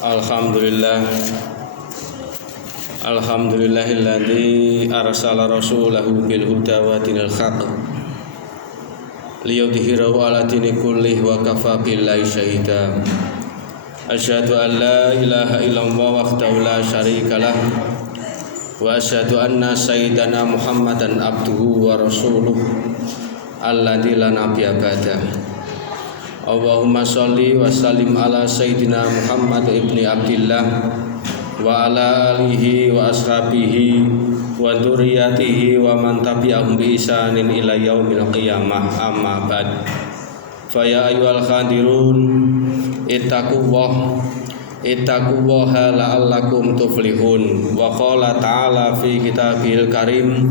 Alhamdulillah. Alhamdulillahilladzi arsala rasulahu bil huda wa dinil haqq liyudhhirahu 'ala dini kullih wa kafa billahi syahida. Asyhadu an la ilaha illallah wahdahu la syarikalah wa asyhadu anna sayyidana Muhammadan abduhu wa rasuluh alladzi la nabiyya ba'dah. Allahumma sholli wa sallim ala sayyidina Muhammad ibni Abdillah wa ala alihi wa ashabihi wa dzurriyyatihi wa man tabi'ahum bi ihsanin ila yaumil qiyamah, amma ba'd. Fa ya ayyuhal khadirun ittaqullaha la'allakum tuflihun. Wa qala ta'ala fi kitabihil karim,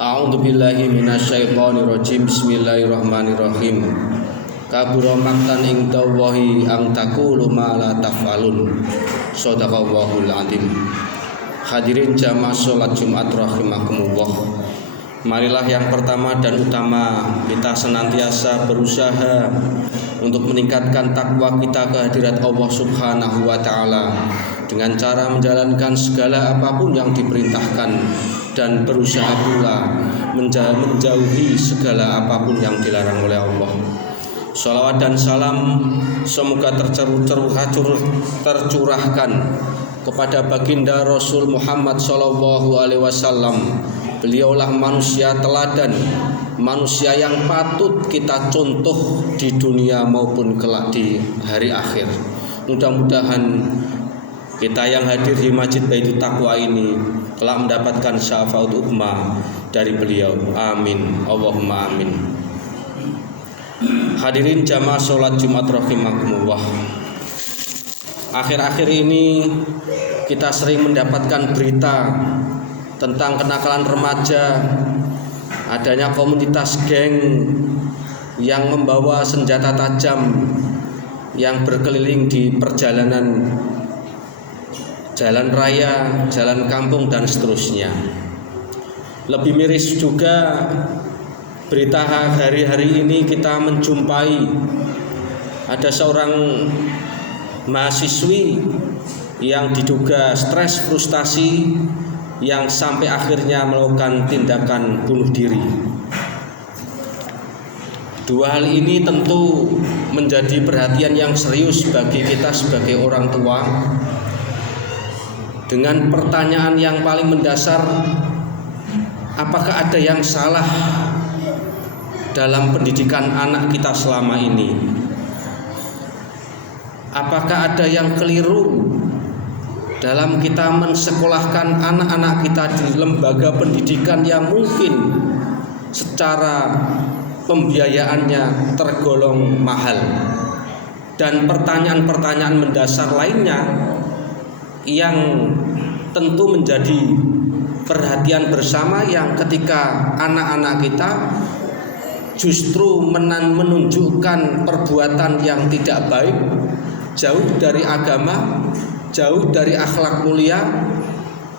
a'udzu billahi minasyaitonir rajim, bismillahirrahmanirrahim. Kabura maktan ing dawahi ang taqulu ma la taf'alun. Shadaqallahul azim. Hadirin jamaah salat Jumat rahimakumullah. Marilah yang pertama dan utama kita senantiasa berusaha untuk meningkatkan takwa kita kehadirat Allah Subhanahu wa taala dengan cara menjalankan segala apapun yang diperintahkan dan berusaha pula menjauhi segala apapun yang dilarang oleh Allah. Salawat dan salam semoga tercurahkan kepada baginda Rasul Muhammad sallallahu alaihi wasallam. Beliaulah manusia teladan, manusia yang patut kita contoh di dunia maupun kelak di hari akhir. Mudah-mudahan kita yang hadir di Masjid Baitul Taqwa ini telah mendapatkan syafaat ummah dari beliau. Amin. Allahumma amin. Hadirin jamaah sholat Jumat rahimakumullah. Akhir-akhir ini kita sering mendapatkan berita tentang kenakalan remaja, adanya komunitas geng yang membawa senjata tajam yang berkeliling di perjalanan jalan raya, jalan kampung dan seterusnya. Lebih miris juga berita hari-hari ini kita menjumpai ada seorang mahasiswi yang diduga stres frustasi yang sampai akhirnya melakukan tindakan bunuh diri. Dua hal ini tentu menjadi perhatian yang serius bagi kita sebagai orang tua, dengan pertanyaan yang paling mendasar, apakah ada yang salah dalam pendidikan anak kita selama ini? Apakah ada yang keliru dalam kita mensekolahkan anak-anak kita di lembaga pendidikan yang mungkin secara pembiayaannya tergolong mahal? Dan pertanyaan-pertanyaan mendasar lainnya yang tentu menjadi perhatian bersama, yang ketika anak-anak kita justru menunjukkan perbuatan yang tidak baik, jauh dari agama, jauh dari akhlak mulia,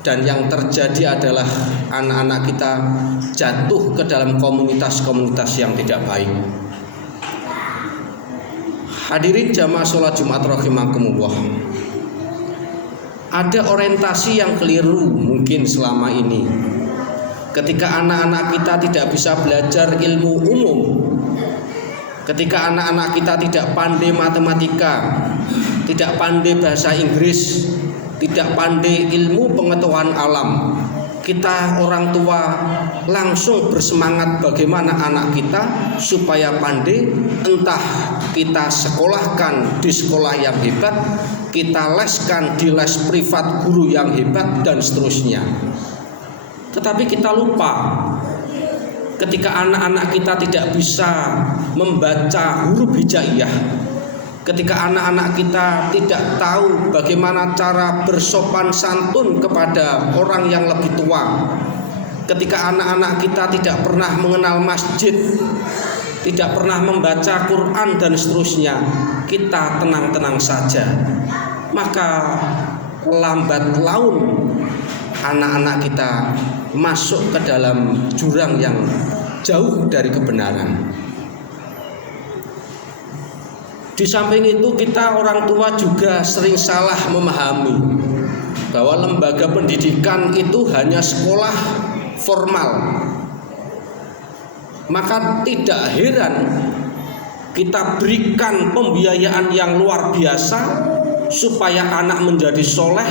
dan yang terjadi adalah anak-anak kita jatuh ke dalam komunitas-komunitas yang tidak baik. Hadirin jamaah sholat Jumat rahimakumullah. Ada orientasi yang keliru mungkin selama ini. Ketika anak-anak kita tidak bisa belajar ilmu umum, ketika anak-anak kita tidak pandai matematika, tidak pandai bahasa Inggris, tidak pandai ilmu pengetahuan alam, kita orang tua langsung bersemangat bagaimana anak kita supaya pandai. Entah kita sekolahkan di sekolah yang hebat, kita leskan di les privat guru yang hebat, dan seterusnya. Tetapi kita lupa ketika anak-anak kita tidak bisa membaca huruf hijaiyah, ketika anak-anak kita tidak tahu bagaimana cara bersopan santun kepada orang yang lebih tua, ketika anak-anak kita tidak pernah mengenal masjid, tidak pernah membaca Quran dan seterusnya, kita tenang-tenang saja, maka lambat laun anak-anak kita masuk ke dalam jurang yang jauh dari kebenaran. Di samping itu kita orang tua juga sering salah memahami bahwa lembaga pendidikan itu hanya sekolah formal. Maka tidak heran kita berikan pembiayaan yang luar biasa supaya anak menjadi soleh.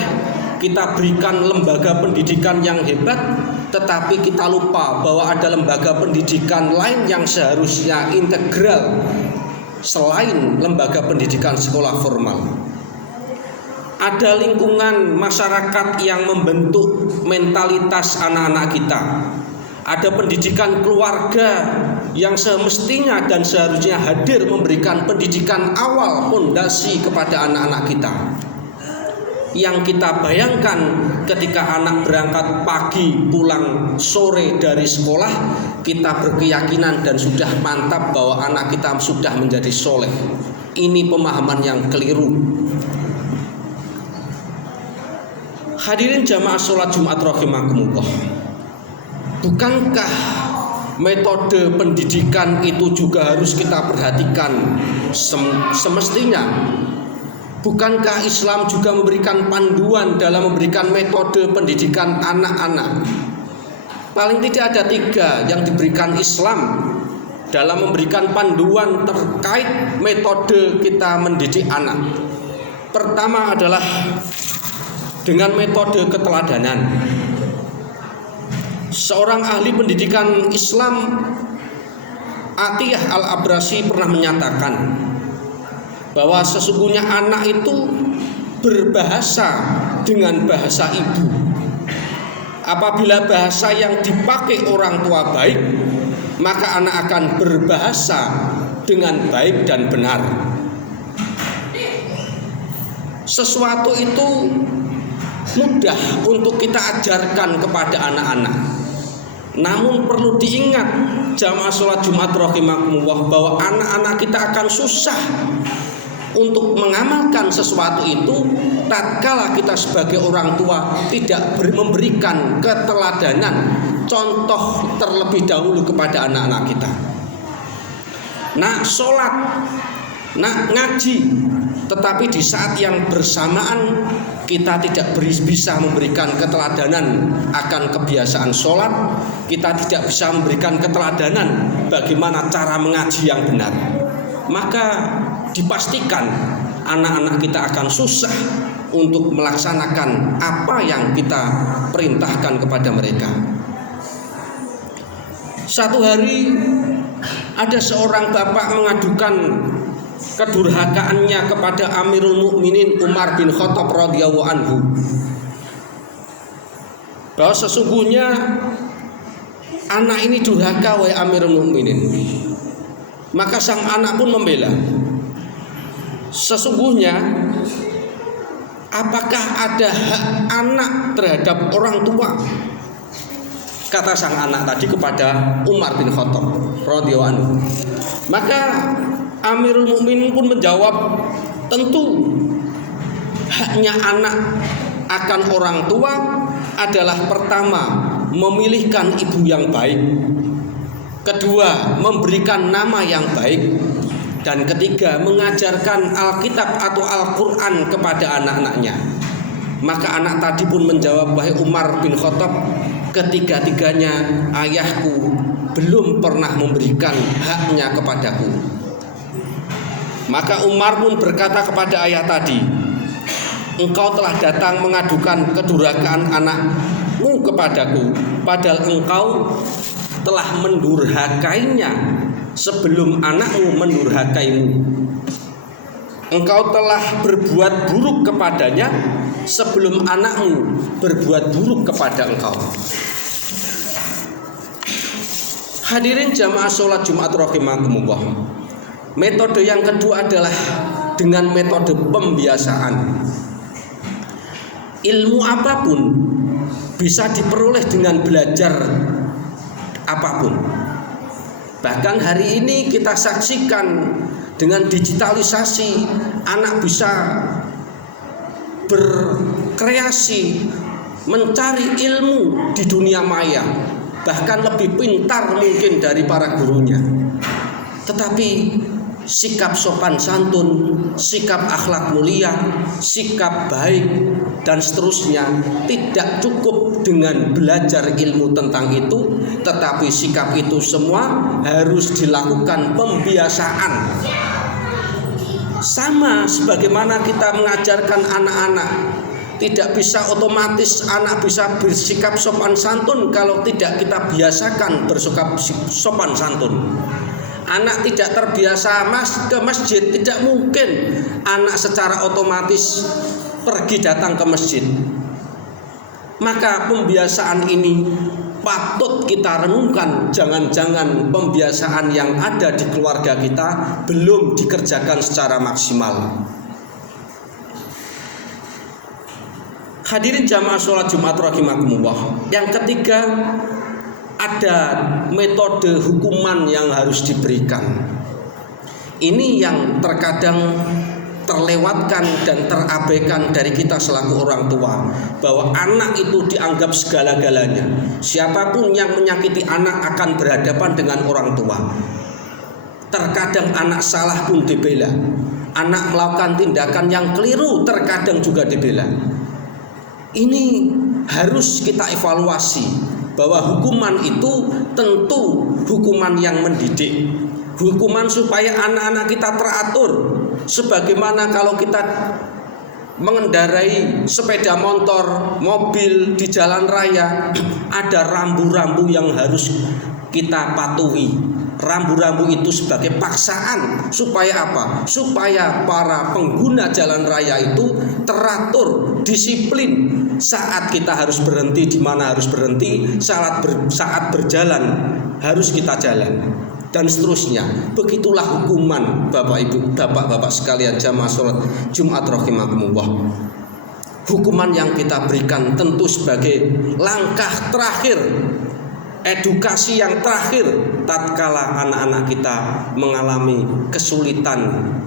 Kita berikan lembaga pendidikan yang hebat, tetapi kita lupa bahwa ada lembaga pendidikan lain yang seharusnya integral selain lembaga pendidikan sekolah formal. Ada lingkungan masyarakat yang membentuk mentalitas anak-anak kita. Ada pendidikan keluarga yang semestinya dan seharusnya hadir memberikan pendidikan awal fondasi kepada anak-anak kita. Yang kita bayangkan ketika anak berangkat pagi pulang sore dari sekolah, kita berkeyakinan dan sudah mantap bahwa anak kita sudah menjadi soleh. Ini pemahaman yang keliru. Hadirin jamaah sholat Jumat rahimakumullah. Bukankah metode pendidikan itu juga harus kita perhatikan semestinya? Bukankah Islam juga memberikan panduan dalam memberikan metode pendidikan anak-anak? Paling tidak ada 3 yang diberikan Islam dalam memberikan panduan terkait metode kita mendidik anak. Pertama adalah dengan metode keteladanan. Seorang ahli pendidikan Islam, Atiyah Al-Abrasi, pernah menyatakan bahwa sesungguhnya anak itu berbahasa dengan bahasa ibu. Apabila bahasa yang dipakai orang tua baik, maka anak akan berbahasa dengan baik dan benar. Sesuatu itu mudah untuk kita ajarkan kepada anak-anak. Namun perlu diingat jamaah sholat Jumat rahimakumullah bahwa anak-anak kita akan susah untuk mengamalkan sesuatu itu tatkala kita sebagai orang tua tidak memberikan keteladanan, contoh terlebih dahulu kepada anak-anak kita. Nak sholat, nak ngaji, tetapi di saat yang bersamaan kita tidak bisa memberikan keteladanan akan kebiasaan sholat, kita tidak bisa memberikan keteladanan bagaimana cara mengaji yang benar, maka dipastikan anak-anak kita akan susah untuk melaksanakan apa yang kita perintahkan kepada mereka. Satu hari ada seorang bapak mengadukan kedurhakaannya kepada Amirul Mukminin Umar bin Khattab radhiyallahu anhu, bahwa sesungguhnya anak ini durhaka wahai Amirul Mukminin. Maka sang anak pun membela, sesungguhnya apakah ada hak anak terhadap orang tua? Kata sang anak tadi kepada Umar bin Khattab radhiyallahu anhu. Maka Amirul Mukminin pun menjawab, tentu haknya anak akan orang tua adalah pertama, memilihkan ibu yang baik, kedua, memberikan nama yang baik, dan ketiga, mengajarkan Alkitab atau Al-Quran kepada anak-anaknya. Maka anak tadi pun menjawab, wahai Umar bin Khattab, ketiga-tiganya ayahku belum pernah memberikan haknya kepadaku. Maka Umar pun berkata kepada ayah tadi, engkau telah datang mengadukan kedurhakaan anakmu kepadaku, padahal engkau telah mendurhakainya sebelum anakmu mendurhakaimu. Engkau telah berbuat buruk kepadanya sebelum anakmu berbuat buruk kepada engkau. Hadirin jamaah sholat Jumat rahimakumullah. Metode yang kedua adalah dengan metode pembiasaan. Ilmu apapun bisa diperoleh dengan belajar apapun. Bahkan hari ini kita saksikan dengan digitalisasi, anak bisa berkreasi, mencari ilmu di dunia maya, bahkan lebih pintar mungkin dari para gurunya. Tetapi sikap sopan santun, sikap akhlak mulia, sikap baik dan seterusnya tidak cukup dengan belajar ilmu tentang itu, tetapi sikap itu semua harus dilakukan pembiasaan. Sama sebagaimana kita mengajarkan anak-anak, tidak bisa otomatis anak bisa bersikap sopan santun kalau tidak kita biasakan bersikap sopan santun. Anak tidak terbiasa ke masjid, tidak mungkin anak secara otomatis pergi datang ke masjid. Maka pembiasaan ini patut kita renungkan. Jangan-jangan pembiasaan yang ada di keluarga kita belum dikerjakan secara maksimal. Hadirin jamaah sholat Jumat rahimakumullah. Yang ketiga, ada metode hukuman yang harus diberikan. Ini yang terkadang terlewatkan dan terabaikan dari kita selaku orang tua, bahwa anak itu dianggap segala-galanya. Siapapun yang menyakiti anak akan berhadapan dengan orang tua. Terkadang anak salah pun dibela, anak melakukan tindakan yang keliru terkadang juga dibela. Ini harus kita evaluasi, bahwa hukuman itu tentu hukuman yang mendidik, hukuman supaya anak-anak kita teratur. Sebagaimana kalau kita mengendarai sepeda motor, mobil di jalan raya, ada rambu-rambu yang harus kita patuhi. Rambu-rambu itu sebagai paksaan supaya apa? Supaya para pengguna jalan raya itu teratur, disiplin. Saat kita harus berhenti di mana harus berhenti, saat berjalan harus kita jalan, dan seterusnya. Begitulah hukuman Bapak Ibu, Bapak-bapak sekalian jamaah sholat Jumat rahimakumullah. Hukuman yang kita berikan tentu sebagai langkah terakhir, edukasi yang terakhir tatkala anak-anak kita mengalami kesulitan,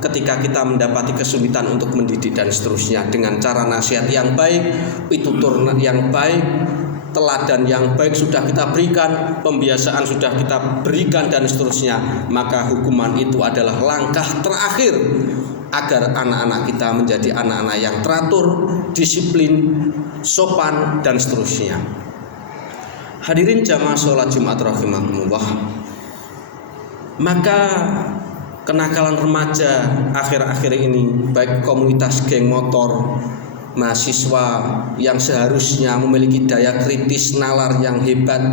ketika kita mendapati kesulitan untuk mendidik dan seterusnya, dengan cara nasihat yang baik, pitutur yang baik, teladan yang baik sudah kita berikan, pembiasaan sudah kita berikan dan seterusnya. Maka hukuman itu adalah langkah terakhir agar anak-anak kita menjadi anak-anak yang teratur, disiplin, sopan dan seterusnya. Hadirin jamaah sholat Jumat rahimakumullah. Maka kenakalan remaja akhir-akhir ini, baik komunitas geng motor, mahasiswa yang seharusnya memiliki daya kritis nalar yang hebat,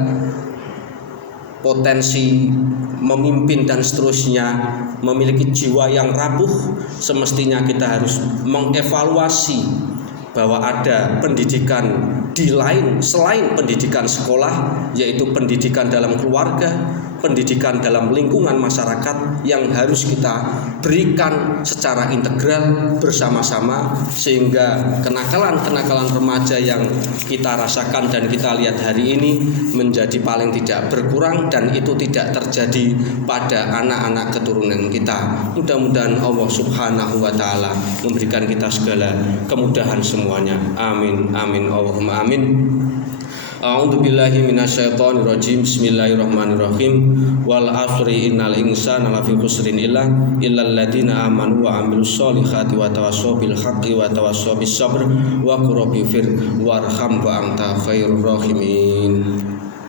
potensi memimpin dan seterusnya, memiliki jiwa yang rapuh, semestinya kita harus mengevaluasi bahwa ada pendidikan di lain selain pendidikan sekolah, yaitu pendidikan dalam keluarga, pendidikan dalam lingkungan masyarakat yang harus kita berikan secara integral bersama-sama, sehingga kenakalan-kenakalan remaja yang kita rasakan dan kita lihat hari ini menjadi paling tidak berkurang, dan itu tidak terjadi pada anak-anak keturunan kita. Mudah-mudahan Allah Subhanahu wa taala memberikan kita segala kemudahan semuanya. Amin amin Allahumma amin. A'udzubillahi minasyaitonirrajim. Bismillahirrahmanirrahim. Wal asri innal insana lafi khusrin illal ladzina amanu wa amilus solihati wa tawassaw bil haqqi wa tawassaw bis sabr wa qur rabbi fir warham wa anta khairur rahimin.